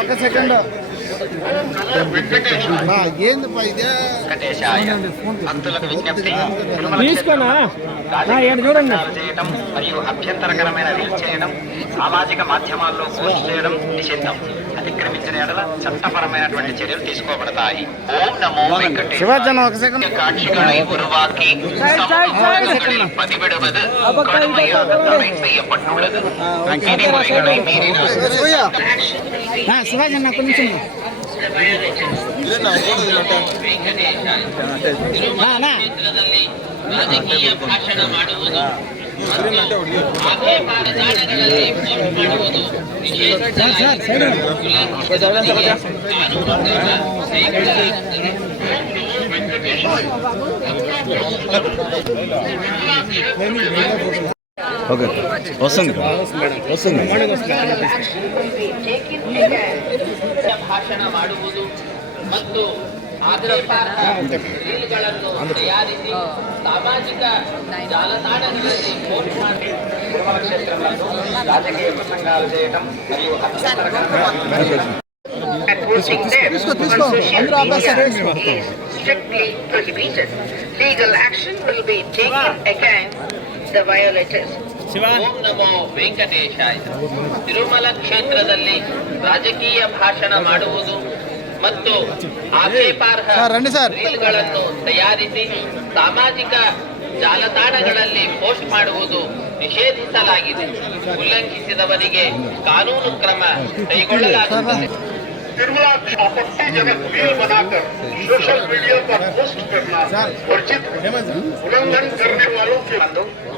ఒక సెకండ్ తీసుకోనా చూడండి. మరియు అభ్యంతరకరమైన రీల్ చేయడం, సామాజిక మాధ్యమాల్లో పోస్ట్ చేయడం నిషిద్ధం. అతిక్రమించిన ఎడల చట్టపరమైనటువంటి చర్యలు తీసుకోబడతాయి. ఓం నమో వెంకటేశాయ. காட்சிகளை உருவாக்கி சமூகங்களில் பதிவிடுவது கடுமையாக தடை செய்யப்பட்டுள்ளது. விதிமுறைகளை மீறினால் శివాజీ అక్క నుంచి ರಾಜಕೀಯ ಭಾಷಣ ಮಾಡುವುದು వస్తుంది ಭಾಷಣ ಮಾಡುವುದು ಮತ್ತು ರೀಲ್ಗಳನ್ನು ತಯಾರಿಸಿ ಸಾಮಾಜಿಕ ಜಾಲತಾಣಗಳಲ್ಲಿ ಪೋಸ್ಟ್ ಮಾಡಿ రాజకీయ ప్రసంగాలు చేయడం మరియు strictly prohibited. Legal action will be taken against the violators. ಓಂ ನಮೋ ವೆಂಕಟೇಶಾಯ. ತಿರುಮಲ ಕ್ಷೇತ್ರದಲ್ಲಿ ರಾಜಕೀಯ ಭಾಷಣ ಮಾಡುವುದು ಮತ್ತು ಆಕ್ಷೇಪಾರ್ಹ ರೀಲ್ಗಳನ್ನು ತಯಾರಿಸಿ ಸಾಮಾಜಿಕ ಜಾಲತಾಣಗಳಲ್ಲಿ ಪೋಸ್ಟ್ ಮಾಡುವುದು ನಿಷೇಧಿಸಲಾಗಿದೆ. ಉಲ್ಲಂಘಿಸಿದವರಿಗೆ ಕಾನೂನು ಕ್ರಮ ಕೈಗೊಳ್ಳಲಾಗುತ್ತದೆ. आपत्तिजनक रील बनाकर सोशल मीडिया पर पोस्ट करना वर्जित उल्लंघन करने वालों के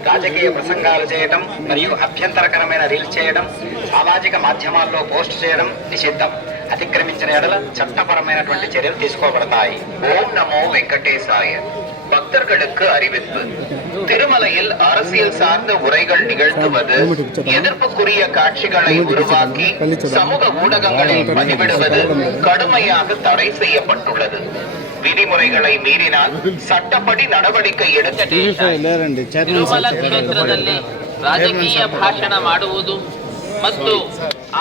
రాజకీయ ప్రసంగాలు చేయడం మరియు అభ్యంతరకరమైన రీల్స్ చేయడం, సామాజిక మాధ్యమాల్లో పోస్ట్ చేయడం నిషిద్ధం. అతిక్రమించిన ఎడల చట్టపరమైనటువంటి చర్యలు తీసుకోబడతాయి. ఓం నమో వెంకటేశాయ. பக்தர்களுக்கு அறிவிப்பு. திருமலையில் அரசியல் சார்ந்த உரைகள் நிகழ்த்துவது, எதிர்ப்புக்குரிய காட்சிகளை உருவாக்கி சமூக ஊடகங்களில் பதிவிடுவது கடுமையாக தடை செய்யப்பட்டுள்ளது. ವಿಧಿಮುறைகளை ಮೀರಿனால் ಚಟ್ಟಪಡಿ ನಡವಳಿಕೆ ತಿರುಮಲ ಕ್ಷೇತ್ರದಲ್ಲಿ ರಾಜಕೀಯ ಭಾಷಣ ಮಾಡುವುದು ಮತ್ತು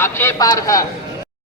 ಆಕ್ಷೇಪಾರ್ಹ